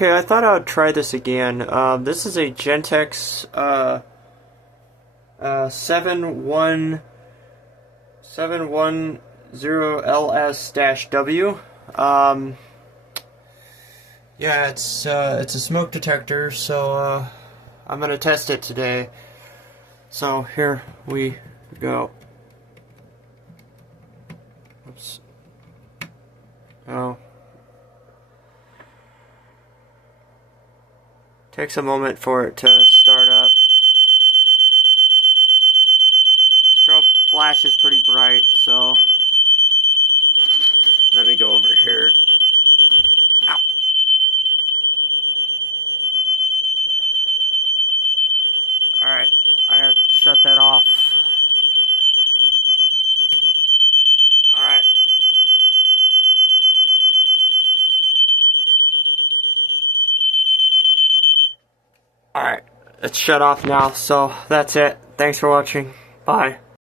Okay, I thought I would try this again. This is a Gentex 710LS-W. Yeah, it's a smoke detector, so I'm gonna test it today. So here we go. Oops. Oh. Takes a moment for it to start up. Strobe flash is pretty bright, so let me go over here. Ow. Alright, I gotta shut that off. Alright. Alright, it's shut off now, so that's it. Thanks for watching. Bye.